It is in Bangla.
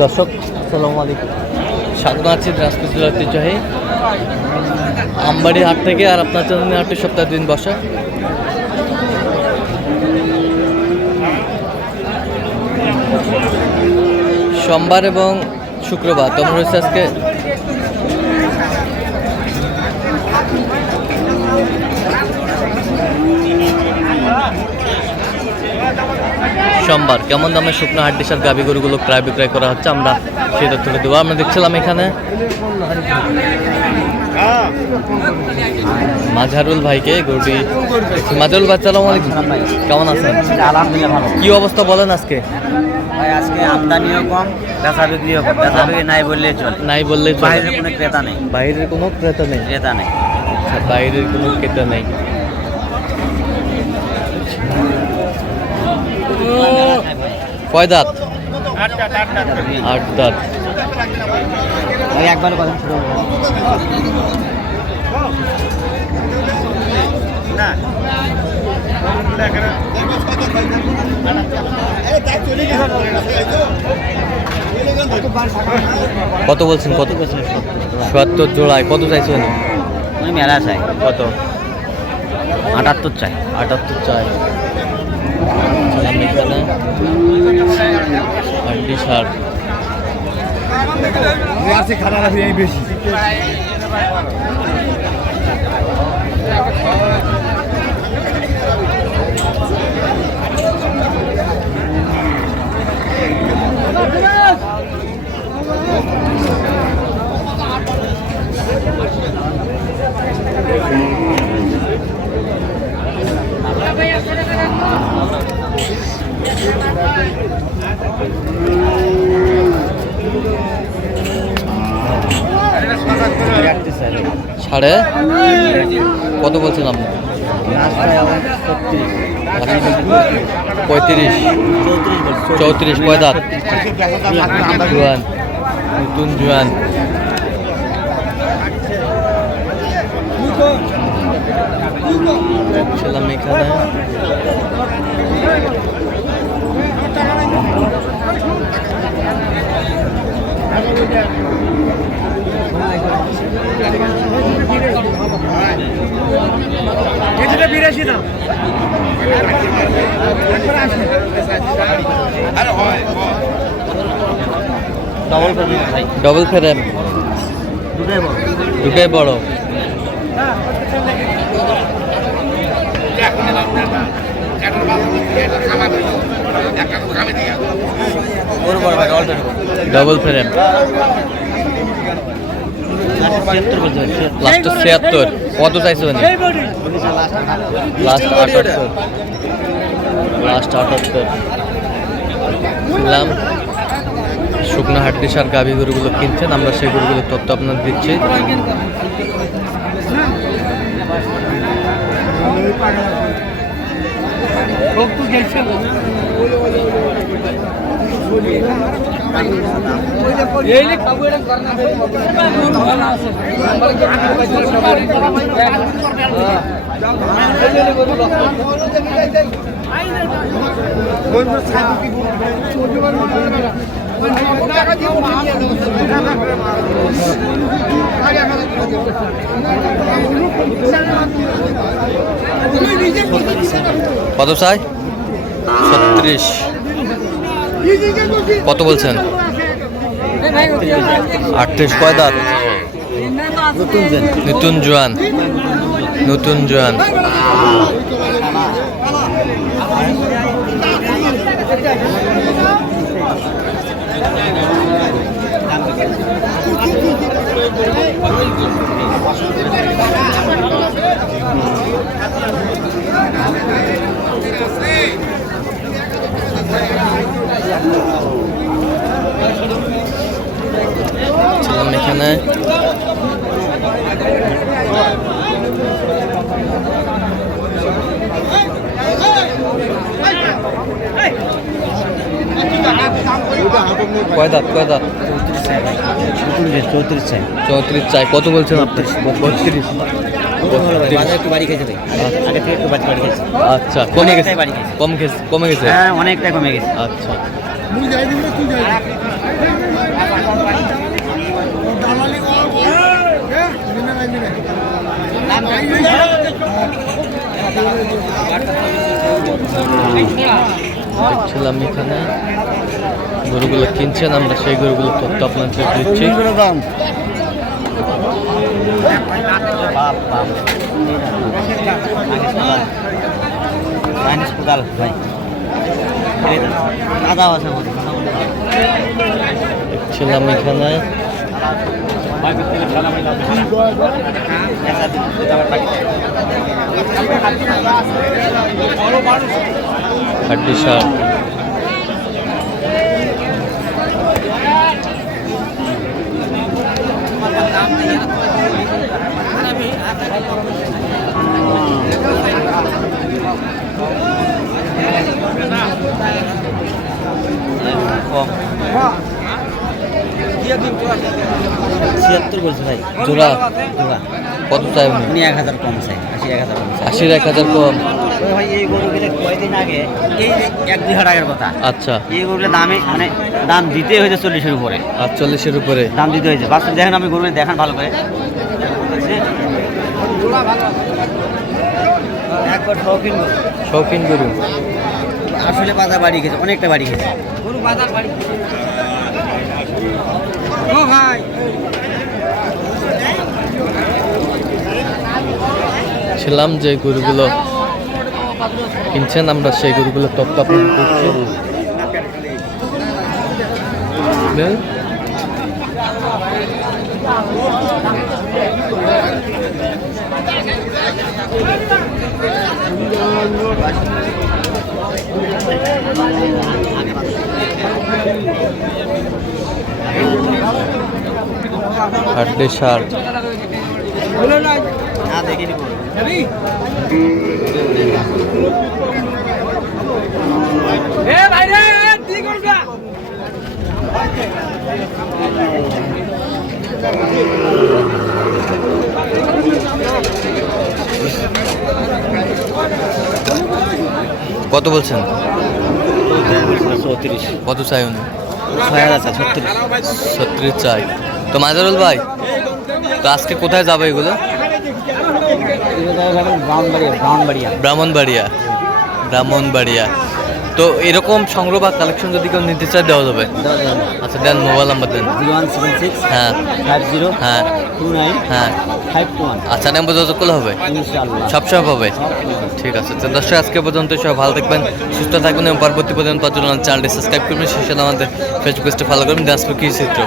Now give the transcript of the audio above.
দর্শক আসসালামু আলাইকুম, স্বাগত আছি দিনাজপুর জেলার ঐতিহ্যবাহী আমবাড়ি হাট থেকে। আর আপনার জন্য হাটটি সপ্তাহে দিন বসা। সোমবার এবং শুক্রবার তোমরা রয়েছে আজকে সোমবার। কেমন দামে শুকনো হাড্ডি সার গাভী গরুগুলো ক্রয় বিক্রয় করা হচ্ছে আমরা সেই তথ্যটা দেবো। আমরা দেখছিলাম এখানে মাঝারুল ভাইকে গরুটি। মাঝারুল ভাই আসসালামু আলাইকুম, কেমন আছেন? আলহামদুলিল্লাহ ভালো। কি অবস্থা বলেন আজকে? ভাই আজকে আমদানিও কম, বেচা বিক্রিও কম। বেচা বিক্রি নাই বললেই চলে, নাই বললেই চলে। বাইরের কোনো ক্রেতা নেই। বাইরের কোনো ক্রেতা নেই? ক্রেতা নেই। আচ্ছা, বাইরের কোনো ক্রেতা নেই। কয় দাঁত? 8 দাঁত। ভাই একবার কথা শুরু কত বলছেন? কত? ৭০ জোড়ায় কত চাইছেন? আমি মেলা চাই। কত? ৭৮ চাই। ৭৮ চাই। এখানে হাড্ডি সার বেশি সাড়ে কত বলছেন আপনি? 35, 34। কয় দাঁত? জোয়ান, নতুন জোয়ান। দেখছিলাম এখানে ডবল ফ্রেম, দুটাই বড়। Double frame, last ৭৬। কত চাইছো? লাস্ট ৭৮। লাস্ট ৭৮ শুনলাম। শুকনো হাড্ডি সার গাভী গরুগুলো কিনছেন, আমরা সেই গরুগুলোর তথ্য আপনাদের দিচ্ছি। কত চাই? 36। কত বলছেন? 38। কয় দাঁত? নতুন জোয়ান, নতুন জোয়ান। এখানে কয় দাঁত? 34 চাই। 34 চাই। কত বলছেন আপনি? 32। একটু বাড়ি খেয়েছে ভাই, আগে থেকে একটু বাড়ি খেয়েছে। আচ্ছা, কমে গেছে? কমে গেছে? হ্যাঁ, অনেকটা কমে গেছে। আচ্ছা, দেখছিলাম এখানে গরুগুলো কিনছেন, আমরা সেই গরুগুলো তথ্য আপনাদের দিচ্ছি। দেখছিলাম এখানে হাড্ডি সার, বলছে ভাই জোড়া কত চাই উনি? উনি 1000 কম চাই, 80 1000 কম চাই। 80 1000 কম। তবে ভাই এই গরুগুলো কয়েকদিন আগে এই 1-2 হাজার টাকার কথা, আচ্ছা, এই গরুগুলো দামে মানে দাম দিতে হয়েছে 40-এর উপরে, 40-এর উপরে দাম দিতে হয়েছে। বাস্তব দেখেন, আমি গরুগুলো দেখান ভালো করে, একবার শৌখিন গরু, শৌখিন গরু। আসলে বাজার বাড়ি গেছে, অনেকটা বাড়ি গেছে গরু, বাজার বাড়ি ও ভাই। ছিলাম যে গরুগুলো কিনছেন, আমরা সেই গরুগুলো তথ্য আপনাদের দিচ্ছি। হাড্ডি সার, কত বলছেন? 34 কত চাই উনি? 36 চাই। তো মাজারুল ভাই, তো আজকে কোথায় যাবে এগুলো? ব্রাহ্মণবাড়িয়া। ব্রাহ্মণবাড়িয়া। তো এরকম সংগ্রহ বা কালেকশন যদি কেউ নিতে চায় দেওয়া যাবে? আচ্ছা দেন, মোবাইল নাম্বার দেন। 0176 হ্যাঁ 50 হ্যাঁ 29 হ্যাঁ 51। আচ্ছা, নাম্বার যোগাযোগ করলে হবে? ইনশাআল্লাহ সবসময় পাবে। ঠিক আছে, তো দর্শক আজকে পর্যন্ত সবাই ভালো থাকবেন, সুস্থ থাকবেন এবং পরবর্তী পর্যন্ত চ্যানেলটি সাবস্ক্রাইব করবেন, সেই সাথে আমাদের ফেসবুক পেজটা ফলো করবেন, দিনাজপুর কৃষি চিত্র।